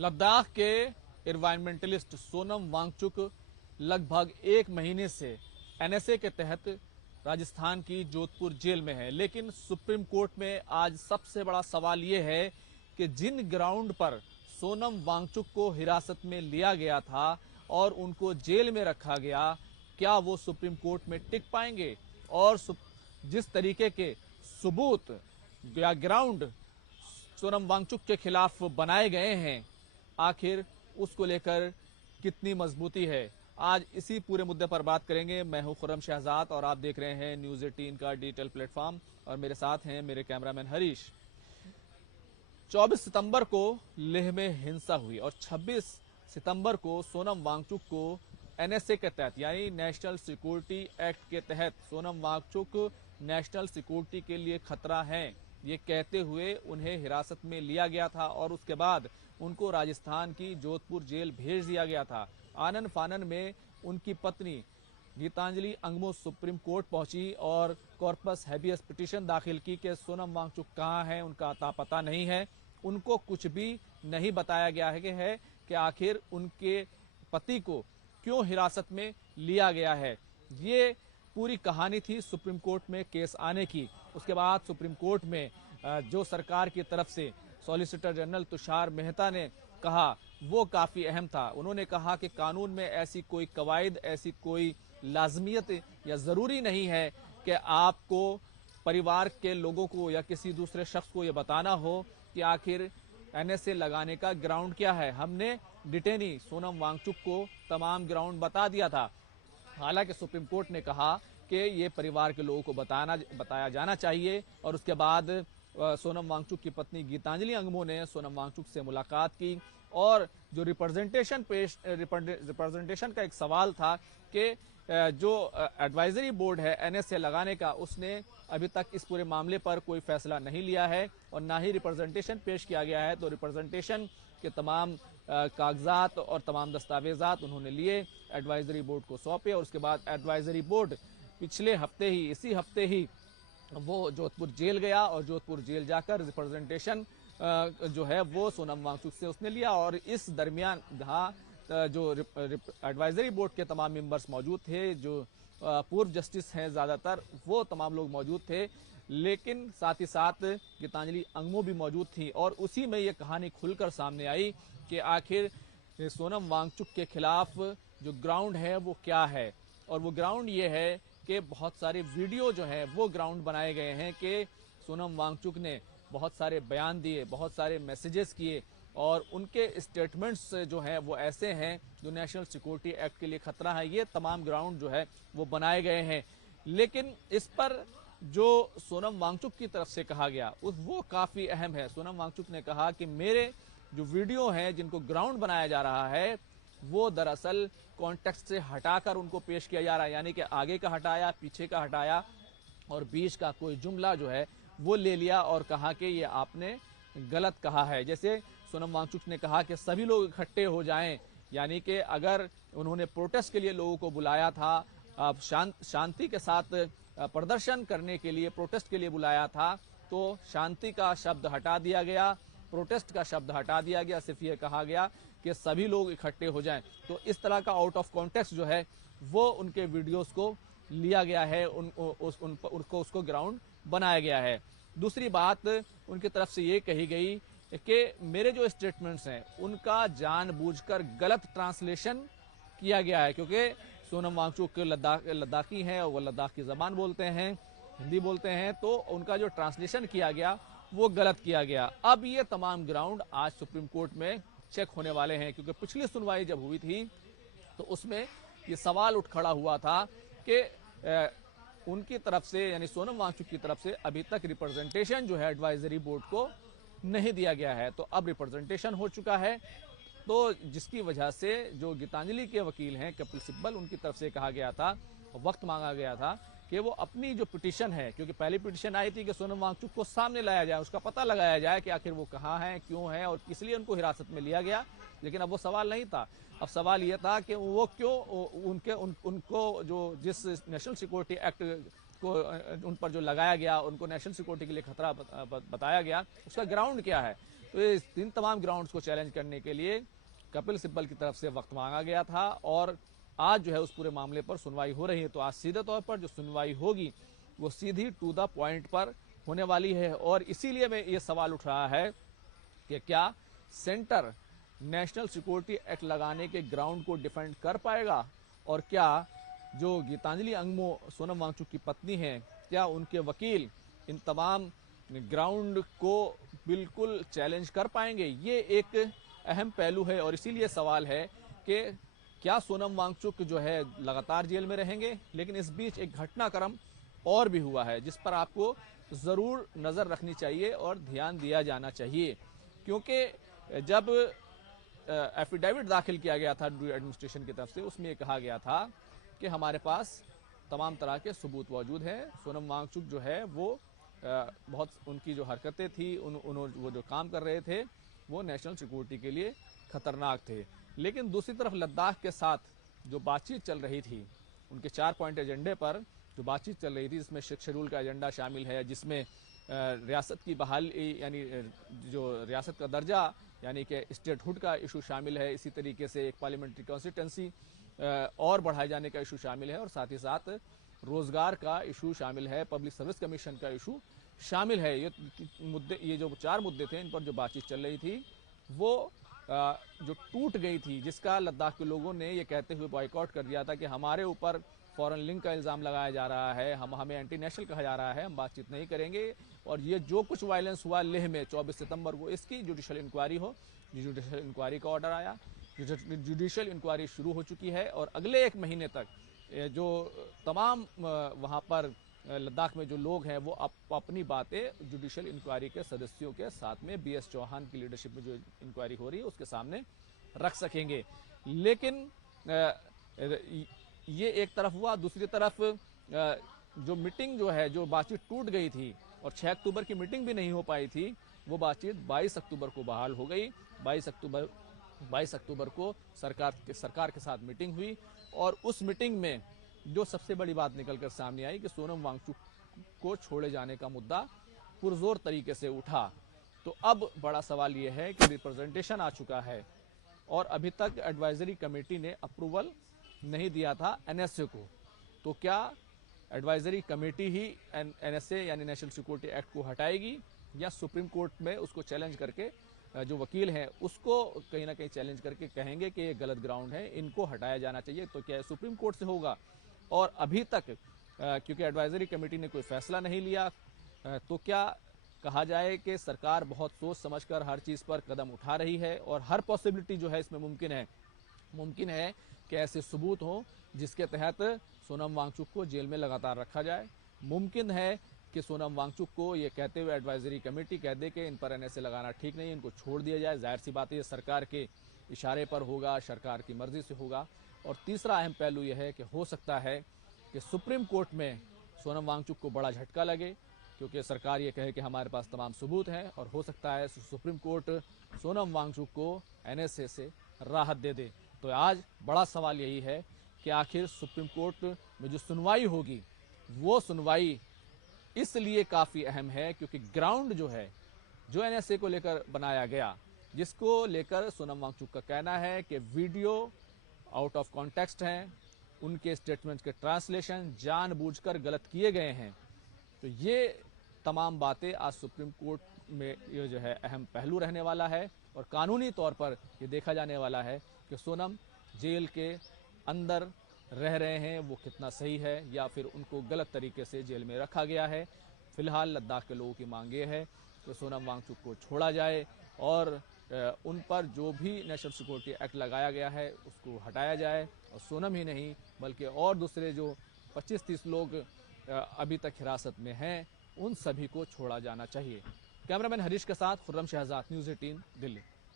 लद्दाख के एनवायरमेंटलिस्ट सोनम वांगचुक लगभग 1 महीने से एनएसए के तहत राजस्थान की जोधपुर जेल में है। लेकिन सुप्रीम कोर्ट में आज सबसे बड़ा सवाल ये है कि जिन ग्राउंड पर सोनम वांगचुक को हिरासत में लिया गया था और उनको जेल में रखा गया, क्या वो सुप्रीम कोर्ट में टिक पाएंगे? और जिस तरीके के सबूत या ग्राउंड सोनम वांगचुक के खिलाफ बनाए गए हैं, आखिर उसको लेकर कितनी मजबूती है? आज इसी पूरे मुद्दे पर बात करेंगे। मैं हूं खुर्रम शहजाद और आप देख रहे हैं न्यूज 18 का डिजिटल प्लेटफॉर्म और मेरे साथ हैं मेरे कैमरामैन हरीश। 24 सितंबर को लेह में हिंसा हुई और 26 सितंबर को सोनम वांगचुक को एनएसए के तहत यानी नेशनल सिक्योरिटी एक्ट के तहत सोनम वांगचुक नेशनल सिक्योरिटी के लिए खतरा है ये कहते हुए उन्हें हिरासत में लिया गया था और उसके बाद उनको राजस्थान की जोधपुर जेल भेज दिया गया था। आनन फानन में उनकी पत्नी गीतांजलि अंगमो सुप्रीम कोर्ट पहुंची और कॉर्पस हैबियस पिटीशन दाखिल की कि सोनम वांगचुक कहां है, उनका अता पता नहीं है। उनको कुछ भी नहीं बताया गया है कि आखिर उनके पति को क्यों हिरासत में लिया गया है। ये पूरी कहानी थी सुप्रीम कोर्ट में केस आने की। उसके बाद सुप्रीम कोर्ट में जो सरकार की तरफ से सॉलिसिटर जनरल तुषार मेहता ने कहा वो काफी अहम था। उन्होंने कहा कि कानून में ऐसी कोई कवायद, ऐसी कोई लाजमियत या जरूरी नहीं है कि आपको परिवार के लोगों को या किसी दूसरे शख्स को यह बताना हो कि आखिर एनएसए लगाने का ग्राउंड क्या है। हमने डिटेनी सोनम वांगचुक को तमाम ग्राउंड बता दिया था। हालांकि सुप्रीम कोर्ट ने कहा कि ये परिवार के लोगों को बताया जाना चाहिए और उसके बाद सोनम वांगचुक की पत्नी गीतांजलि अंगमो ने सोनम वांगचुक से मुलाकात की और जो रिप्रेजेंटेशन का एक सवाल था कि जो एडवाइजरी बोर्ड है एनएसए लगाने का, उसने अभी तक इस पूरे मामले पर कोई फैसला नहीं लिया है और ना ही रिप्रेजेंटेशन पेश किया गया है। तो रिप्रेजेंटेशन के तमाम कागजात और तमाम दस्तावेजात उन्होंने लिए, एडवाइजरी बोर्ड को सौंपे और उसके बाद एडवाइजरी बोर्ड पिछले हफ्ते ही, इसी हफ्ते ही वो जोधपुर जेल गया और जोधपुर जेल जाकर रिप्रेजेंटेशन जो है वो सोनम वांगचुक से उसने लिया। और इस दरमियान जहाँ जो एडवाइजरी बोर्ड के तमाम मेंबर्स मौजूद थे, जो पूर्व जस्टिस हैं ज़्यादातर, वो तमाम लोग मौजूद थे, लेकिन साथ ही साथ गीतांजलि अंगमो भी मौजूद थी और उसी में ये कहानी खुलकर सामने आई कि आखिर सोनम वांगचुक के खिलाफ जो ग्राउंड है वो क्या है। और वो ग्राउंड ये है कि बहुत सारे वीडियो जो है वो ग्राउंड बनाए गए हैं कि सोनम वांगचुक ने बहुत सारे बयान दिए, बहुत सारे मैसेजेस किए और उनके स्टेटमेंट्स जो हैं वो ऐसे हैं जो नेशनल सिक्योरिटी एक्ट के लिए खतरा है। ये तमाम ग्राउंड जो है वो बनाए गए हैं। लेकिन इस पर जो सोनम वांगचुक की तरफ से कहा गया वो काफी अहम है। सोनम वांगचुक ने कहा कि मेरे जो वीडियो हैं जिनको ग्राउंड बनाया जा रहा है वो दरअसल कॉन्टेक्स्ट से हटाकर उनको पेश किया जा रहा है, यानी कि आगे का हटाया, पीछे का हटाया और बीच का कोई जुमला जो है वो ले लिया और कहा कि ये आपने गलत कहा है। जैसे सोनम वांगचुक ने कहा कि सभी लोग इकट्ठे हो जाएं, यानी कि अगर उन्होंने प्रोटेस्ट के लिए लोगों को बुलाया था, शांति के साथ प्रदर्शन करने के लिए, प्रोटेस्ट के लिए बुलाया था, तो शांति का शब्द हटा दिया गया, प्रोटेस्ट का शब्द हटा दिया गया, सिर्फ ये कहा गया कि सभी लोग इकट्ठे हो जाएं। तो इस तरह का आउट ऑफ कॉन्टेक्स्ट जो है वो उनके वीडियोस को लिया गया है, उसको ग्राउंड बनाया गया है। दूसरी बात उनकी तरफ से ये कही गई कि मेरे जो स्टेटमेंट्स हैं उनका जानबूझकर गलत ट्रांसलेशन किया गया है, क्योंकि सोनम वांगचुक लद्दाखी हैं और वो लद्दाख की जबान बोलते हैं, हिंदी बोलते हैं, तो उनका जो ट्रांसलेशन किया गया वो गलत किया गया। अब ये तमाम ग्राउंड आज सुप्रीम कोर्ट में चेक होने वाले हैं, क्योंकि पिछली सुनवाई जब हुई थी तो उसमें ये सवाल उठ खड़ा हुआ था कि उनकी तरफ से यानी सोनम वांगचुक की तरफ से अभी तक रिप्रेजेंटेशन जो है एडवाइजरी बोर्ड को नहीं दिया गया है। तो अब रिप्रेजेंटेशन हो चुका है, तो जिसकी वजह से जो गीतांजलि के वकील हैं कपिल सिब्बल, उनकी तरफ से कहा गया था, वक्त मांगा गया था कि वो अपनी जो पिटीशन है, क्योंकि पहली पिटीशन आई थी कि सोनम वांगचुक को सामने लाया जाए, उसका पता लगाया जाए कि आखिर वो कहाँ है, क्यों है और किस लिए उनको हिरासत में लिया गया। लेकिन अब वो सवाल नहीं था, अब सवाल ये था कि वो क्यों उनको जो जिस नेशनल सिक्योरिटी एक्ट को उन पर जो लगाया गया, उनको नेशनल सिक्योरिटी के लिए खतरा बताया गया, उसका ग्राउंड क्या है। तो ये इन तमाम ग्राउंड्स को चैलेंज करने के लिए कपिल सिब्बल की तरफ से वक्त मांगा गया था और आज जो है उस पूरे मामले पर सुनवाई हो रही है। तो आज सीधे तौर पर जो सुनवाई होगी वो सीधी टू द पॉइंट पर होने वाली है और इसीलिए मैं ये सवाल उठ रहा है कि क्या सेंटर नेशनल सिक्योरिटी एक्ट लगाने के ग्राउंड को डिफेंड कर पाएगा और क्या जो गीतांजलि अंगमो सोनम वांगचुक की पत्नी हैं, क्या उनके वकील इन तमाम ग्राउंड को बिल्कुल चैलेंज कर पाएंगे? ये एक अहम पहलू है और इसीलिए सवाल है कि क्या सोनम वांगचुक जो है लगातार जेल में रहेंगे। लेकिन इस बीच एक घटनाक्रम और भी हुआ है जिस पर आपको जरूर नजर रखनी चाहिए और ध्यान दिया जाना चाहिए, क्योंकि जब एफिडेविट दाखिल किया गया था एडमिनिस्ट्रेशन की तरफ से, उसमें ये कहा गया था कि हमारे पास तमाम तरह के सबूत मौजूद हैं। सोनम वांगचुक जो है वो बहुत उनकी जो हरकतें थी, वो जो काम कर रहे थे वो नेशनल सिक्योरिटी के लिए खतरनाक थे। लेकिन दूसरी तरफ लद्दाख के साथ जो बातचीत चल रही थी, उनके 4 पॉइंट एजेंडे पर जो बातचीत चल रही थी, जिसमें सिक्स शेड्यूल का एजेंडा शामिल है, जिसमें रियासत की बहाली यानी जो रियासत का दर्जा यानी कि स्टेटहुड का इशू शामिल है, इसी तरीके से एक पार्लियामेंट्री कॉन्स्टिट्यूंसी और बढ़ाए जाने का इशू शामिल है और साथ ही साथ रोजगार का इशू शामिल है, पब्लिक सर्विस कमीशन का इशू शामिल है। ये जो 4 मुद्दे थे, इन पर जो बातचीत चल रही थी वो जो टूट गई थी, जिसका लद्दाख के लोगों ने ये कहते हुए बॉयकॉट कर दिया था कि हमारे ऊपर फॉरेन लिंक का इल्ज़ाम लगाया जा रहा है, हमें एंटी नेशनल कहा जा रहा है, हम बातचीत नहीं करेंगे। और ये जो कुछ वायलेंस हुआ लेह में 24 सितंबर को, इसकी जुडिशियल इंक्वायरी हो। जुडिशियल इंक्वायरी का ऑर्डर आया, जुडिशियल इंक्वायरी शुरू हो चुकी है और अगले 1 महीने तक जो तमाम वहाँ पर लद्दाख में जो लोग हैं वो अपनी बातें जुडिशियल इंक्वायरी के सदस्यों के साथ में बीएस चौहान की लीडरशिप में जो इंक्वायरी हो रही है उसके सामने रख सकेंगे। लेकिन ये एक तरफ हुआ, दूसरी तरफ जो मीटिंग जो है, जो बातचीत टूट गई थी और 6 अक्टूबर की मीटिंग भी नहीं हो पाई थी, वो बातचीत 22 अक्टूबर को बहाल हो गई। 22 अक्टूबर को सरकार के साथ मीटिंग हुई और उस मीटिंग में जो सबसे बड़ी बात निकलकर सामने आई कि सोनम वांगचुक को छोड़े जाने का मुद्दा पुरजोर तरीके से उठा। तो अब बड़ा सवाल यह है कि रिप्रेजेंटेशन आ चुका है और अभी तक एडवाइजरी कमेटी ने अप्रूवल नहीं दिया था एनएसए को। तो क्या एडवाइजरी कमेटी ही एनएसए यानी नेशनल सिक्योरिटी एक्ट को हटाएगी या सुप्रीम कोर्ट में उसको चैलेंज करके जो वकील हैं उसको कहीं ना कहीं चैलेंज करके कहेंगे कि ये गलत ग्राउंड है, इनको हटाया जाना चाहिए? तो क्या सुप्रीम कोर्ट से होगा? और अभी तक क्योंकि एडवाइजरी कमेटी ने कोई फैसला नहीं लिया, तो क्या कहा जाए कि सरकार बहुत सोच समझकर हर चीज़ पर कदम उठा रही है और हर पॉसिबिलिटी जो है इसमें मुमकिन है कि ऐसे सबूत हों जिसके तहत सोनम वांगचुक को जेल में लगातार रखा जाए। मुमकिन है कि सोनम वांगचुक को ये कहते हुए एडवाइजरी कमेटी कह दे कि इन पर एनएसए लगाना ठीक नहीं, इनको छोड़ दिया जाए। जाहिर सी बात है ये सरकार के इशारे पर होगा, सरकार की मर्जी से होगा। और तीसरा अहम पहलू यह है कि हो सकता है कि सुप्रीम कोर्ट में सोनम वांगचुक को बड़ा झटका लगे, क्योंकि सरकार ये कहे कि हमारे पास तमाम सबूत हैं और हो सकता है सुप्रीम कोर्ट सोनम वांगचुक को एनएसए से राहत दे दे। तो आज बड़ा सवाल यही है कि आखिर सुप्रीम कोर्ट में जो सुनवाई होगी वो सुनवाई इसलिए काफ़ी अहम है क्योंकि ग्राउंड जो है, जो एनएसए को लेकर बनाया गया, जिसको लेकर सोनम वांगचुक का कहना है कि वीडियो आउट ऑफ कॉन्टेक्स्ट हैं, उनके स्टेटमेंट के ट्रांसलेशन जानबूझकर गलत किए गए हैं। तो ये तमाम बातें आज सुप्रीम कोर्ट में ये जो है अहम पहलू रहने वाला है और कानूनी तौर पर ये देखा जाने वाला है कि सोनम जेल के अंदर रह रहे हैं वो कितना सही है या फिर उनको गलत तरीके से जेल में रखा गया है। फिलहाल लद्दाख के लोगों की मांग ये है कि सोनम वांगचुक को छोड़ा जाए और उन पर जो भी नेशनल सिक्योरिटी एक्ट लगाया गया है उसको हटाया जाए और सोनम ही नहीं बल्कि और दूसरे जो 25-30 लोग अभी तक हिरासत में हैं उन सभी को छोड़ा जाना चाहिए। कैमरामैन हरीश के साथ खुर्रम शहजाद, न्यूज़ 18 दिल्ली।